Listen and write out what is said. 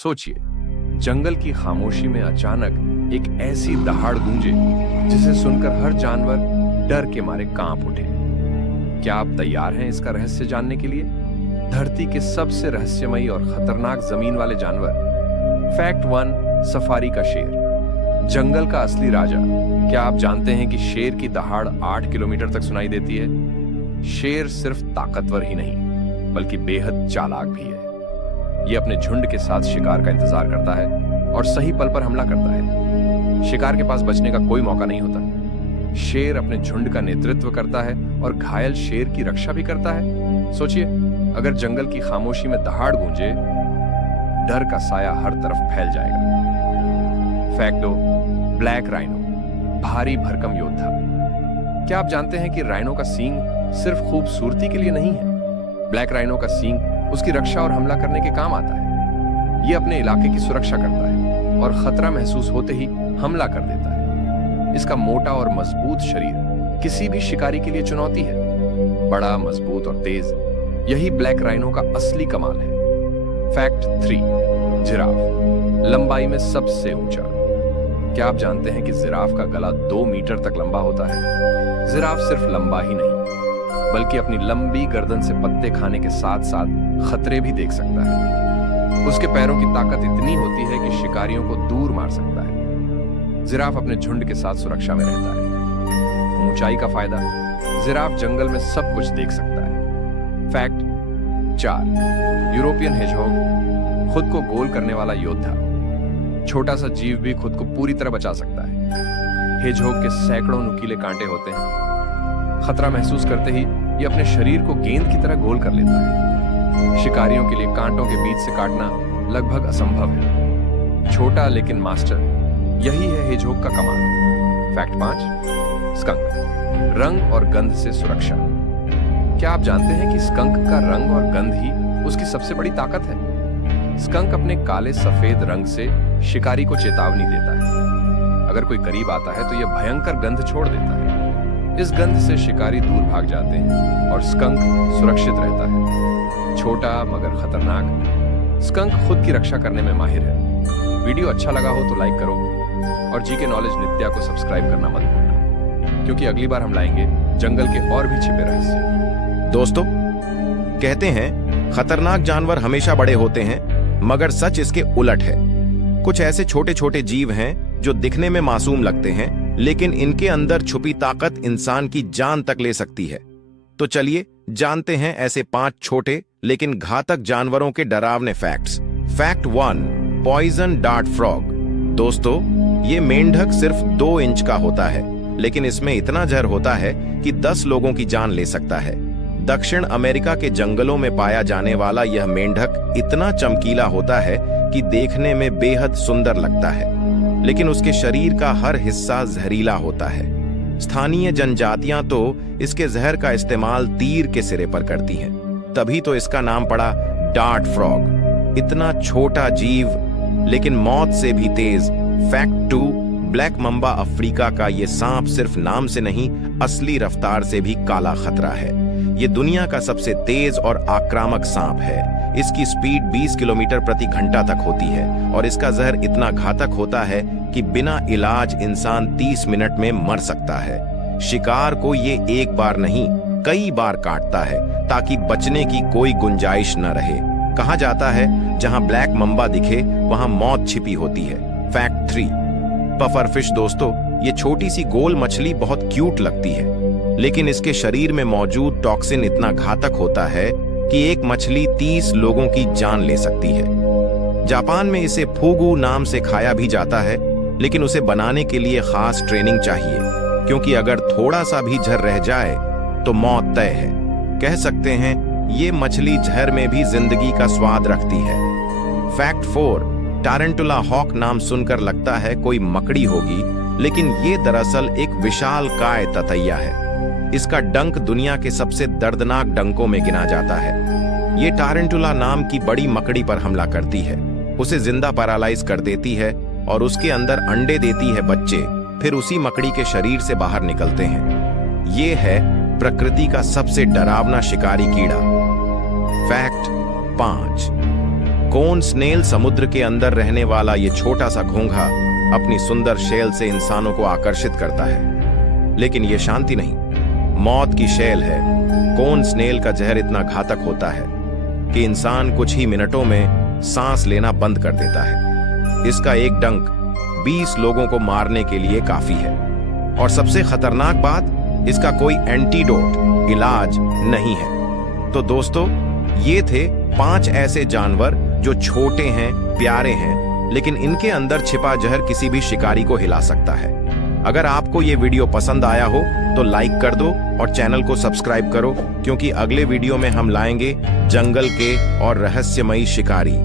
सोचिए, जंगल की खामोशी में अचानक एक ऐसी दहाड़ गूंजे जिसे सुनकर हर जानवर डर के मारे कांप उठे। क्या आप तैयार हैं इसका रहस्य जानने के लिए? धरती के सबसे रहस्यमयी और खतरनाक जमीन वाले जानवर। फैक्ट 1, सफारी का शेर, जंगल का असली राजा। क्या आप जानते हैं कि शेर की दहाड़ 8 किलोमीटर तक सुनाई देती है? शेर सिर्फ ताकतवर ही नहीं बल्कि बेहद चालाक भी है। ये अपने झुंड के साथ शिकार का इंतजार करता है और सही पल पर हमला करता है। शिकार के पास बचने का कोई मौका नहीं होता। शेर अपने झुंड का नेतृत्व करता है और घायल शेर की रक्षा भी करता है। सोचिए, अगर जंगल की खामोशी में दहाड़ गूंजे, डर का साया हर तरफ फैल जाएगा। फैक्ट 2, ब्लैक राइनो, भारी भरकम योद्धा। क्या आप जानते हैं कि राइनो का सींग सिर्फ खूबसूरती के लिए नहीं है? ब्लैक राइनो का सींग उसकी रक्षा और हमला करने के काम आता है। यह अपने इलाके की सुरक्षा करता है और खतरा महसूस होते ही हमला कर देता है। इसका मोटा और मजबूत शरीर किसी भी शिकारी के लिए चुनौती है। बड़ा, मजबूत और तेज, यही ब्लैक राइनो का असली कमाल है। फैक्ट 3, जिराफ, लंबाई में सबसे ऊंचा। क्या आप जानते हैं कि जिराफ का गला 2 मीटर तक लंबा होता है? जिराफ सिर्फ लंबा ही नहीं बल्कि अपनी लंबी गर्दन से पत्ते खाने के साथ साथ खतरे भी देख सकता है। उसके पैरों की ताकत इतनी होती है कि शिकारियों को दूर मार सकता है। जिराफ अपने झुंड के साथ सुरक्षा में रहता है। ऊंचाई का फायदा, जिराफ जंगल में सब कुछ देख सकता है। फैक्ट 4, यूरोपियन हेजहॉग, खुद को गोल करने वाला योद्धा। छोटा सा जीव भी खुद को पूरी तरह बचा सकता है। हेजहॉग के सैकड़ों नुकीले कांटे होते हैं। खतरा महसूस करते ही ये अपने शरीर को गेंद की तरह गोल कर लेता है। शिकारियों के लिए कांटों के बीच से काटना लगभग असंभव है। छोटा लेकिन मास्टर, यही है हेजहॉग का कमाल। फैक्ट 5, स्कंक, रंग और गंध से सुरक्षा। क्या आप जानते हैं कि स्कंक का रंग और गंध ही उसकी सबसे बड़ी ताकत है? स्कंक अपने काले सफेद रंग से शिकारी को चेतावनी देता है। अगर कोई करीब आता है तो यह भयंकर गंध छोड़ देता है। इस गंध से शिकारी दूर भाग जाते हैं और स्कंक सुरक्षित रहता है। छोटा मगर खतरनाक, स्कंक खुद की रक्षा करने में माहिर है। वीडियो अच्छा लगा हो तो लाइक करो और जीके नॉलेज नित्या को सब्सक्राइब करना मत भूलना, क्योंकि अगली बार हम लाएंगे जंगल के और भी छिपे रहस्य। दोस्तों, कहते हैं खतरनाक जानवर हमेशा बड़े होते हैं, मगर सच इसके उलट है। कुछ ऐसे छोटे छोटे जीव हैं जो दिखने में मासूम लगते हैं, लेकिन इनके अंदर छुपी ताकत इंसान की जान तक ले सकती है। तो चलिए जानते हैं ऐसे 5 छोटे लेकिन घातक जानवरों के डरावने facts. Fact 1, poison dart frog. दोस्तों, ये मेंढक सिर्फ 2 इंच का होता है, लेकिन इसमें इतना जहर होता है कि 10 लोगों की जान ले सकता है। दक्षिण अमेरिका के जंगलों में पाया जाने वाला यह मेंढक इतना चमकीला होता है कि देखने में बेहद सुंदर लगता है, लेकिन उसके शरीर का हर हिस्सा जहरीला होता है। स्थानीय जनजातियां तो इसके जहर का इस्तेमाल तीर के सिरे पर करती हैं, तभी तो इसका नाम पड़ा डार्ट फ्रॉग। इतना छोटा जीव लेकिन मौत से भी तेज। फैक्ट 2, ब्लैक मम्बा अफ्रीका का ये सांप सिर्फ नाम से नहीं, असली रफ्तार से भी काला खतरा है। ये दुनिया का सबसे तेज और आक्रामक सांप है। इसकी स्पीड 20 किलोमीटर प्रति घंटा तक होती है और इसका जहर इतना घातक होता है कि बिना इलाज इंसान 30 मिनट में मर सकता है। शिकार को ये एक बार नहीं, कई बार काटता है ताकि बचने की कोई गुंजाइश न रहे। कहा जाता है जहां ब्लैक मम्बा दिखे वहां मौत छिपी होती है। Fact 3, puffer fish. दोस्तों, ये छोटी सी गोल मछली बहुत क्यूट लगती है, लेकिन इसके शरीर में मौजूद टॉक्सिन इतना घातक होता है कि एक मछली 30 लोगों की जान ले सकती है। जापान में इसे फूगू नाम से खाया भी जाता है, लेकिन उसे बनाने के लिए खास ट्रेनिंग चाहिए, क्योंकि अगर थोड़ा सा भी जहर रह जाए तो मौत तय है। कह सकते हैं ये मछली जहर में भी जिंदगी का स्वाद रखती है। Fact 4, tarantula hawk. नाम सुनकर लगता है कोई मकड़ी होगी, लेकिन ये दरअसल एक विशालकाय ततैया है। इसका डंक दुनिया के सबसे दर्दनाक डंकों में गिना जाता है। ये टारंटुला नाम की बड़ी मकड़ी पर हमला करती है, उसे जिंदा पैरालाइज कर देती है और उसके अंदर अंडे देती है बच्चे, फिर उसी मकड़ी के शरीर से बाहर निकलते हैं। ये है प्रकृति का सबसे डरावना शिकारी कीड़ा। फैक्ट 5, कोन स्नेल समुद्र के अंदर रहने वाला ये छोटा सा घोंघा अपनी सुंदर शैल से इंसानों को आकर्षित करता है, लेकिन ये शांति नहीं, मौत की शैल है। कोन स्नेल का जहर इतना घातक होता है कि इंसान कुछ ही मिनटों में सांस लेना बंद कर देता है। इसका एक डंक 20 लोगों को मारने के लिए काफी है। और सबसे खतरनाक बात, इसका कोई एंटीडोट, इलाज नहीं है। तो दोस्तों, ये थे 5 ऐसे जानवर जो छोटे हैं, प्यारे हैं, लेकिन इनके अंदर छिपा जहर किसी भी शिकारी को हिला सकता है। अगर आपको ये वीडियो पसंद आया हो तो लाइक कर दो और चैनल को सब्सक्राइब करो, क्योंकि अगले वीडियो में हम लाएंगे जंगल के और रहस्यमयी शिकारी।